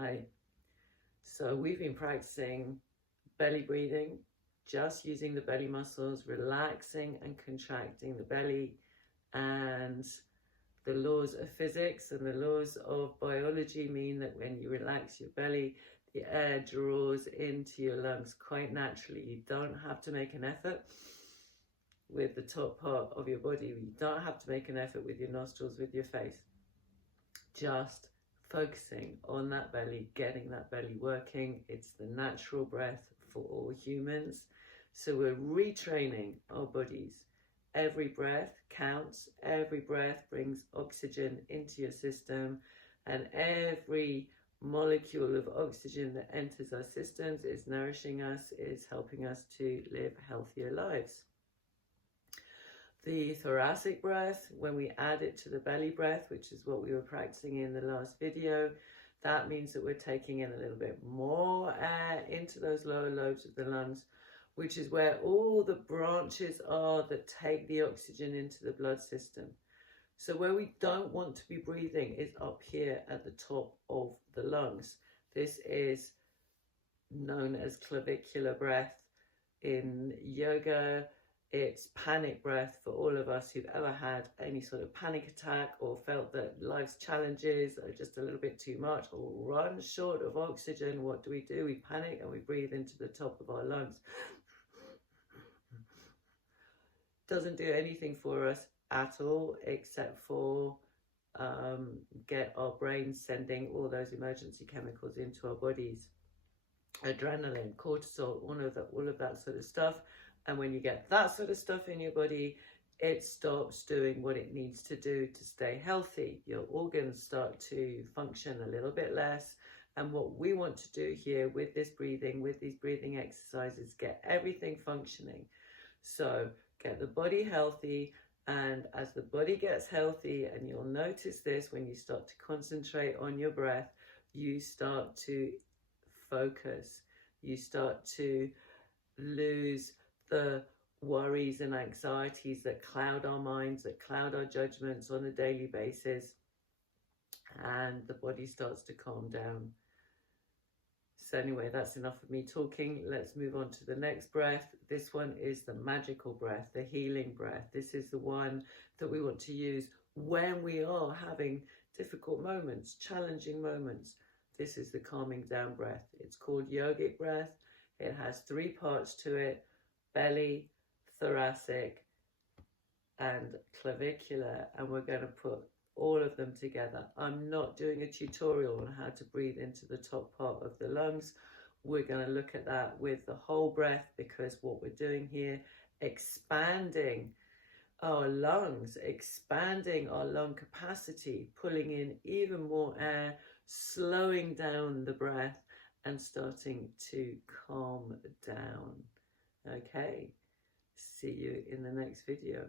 Hi. So we've been practicing belly breathing, just using the belly muscles, relaxing and contracting the belly, and the laws of physics and the laws of biology mean that when you relax your belly, the air draws into your lungs quite naturally. You don't have to make an effort with the top part of your body. You don't have to make an effort with your nostrils, with your face. Just focusing on that belly, getting that belly working. It's the natural breath for all humans. So we're retraining our bodies. Every breath counts. Every breath brings oxygen into your system, and every molecule of oxygen that enters our systems is nourishing us, is helping us to live healthier lives. The thoracic breath, when we add it to the belly breath, which is what we were practicing in the last video, that means that we're taking in a little bit more air into those lower lobes of the lungs, which is where all the branches are that take the oxygen into the blood system. So where we don't want to be breathing is up here at the top of the lungs. This is known as clavicular breath in yoga. It's panic breath for all of us who've ever had any sort of panic attack or felt that life's challenges are just a little bit too much or run short of oxygen. What do? We panic and we breathe into the top of our lungs. Doesn't do anything for us at all except for get our brains sending all those emergency chemicals into our bodies. Adrenaline, cortisol, all of that sort of stuff. And when you get that sort of stuff in your body, it stops doing what it needs to do to stay healthy. Your organs start to function a little bit less. And what we want to do here with this breathing, with these breathing exercises, get everything functioning. So get the body healthy. And as the body gets healthy, and you'll notice this when you start to concentrate on your breath, you start to focus. You start to lose the worries and anxieties that cloud our minds, that cloud our judgments on a daily basis, and the body starts to calm down. So anyway, that's enough of me talking. Let's move on to the next breath. This one is the magical breath, the healing breath. This is the one that we want to use when we are having difficult moments, challenging moments. This is the calming down breath. It's called yogic breath. It has 3 parts to it: belly, thoracic, and clavicular. And we're going to put all of them together. I'm not doing a tutorial on how to breathe into the top part of the lungs. We're going to look at that with the whole breath, because what we're doing here, expanding our lungs, expanding our lung capacity, pulling in even more air, slowing down the breath and starting to calm down. Okay, see you in the next video.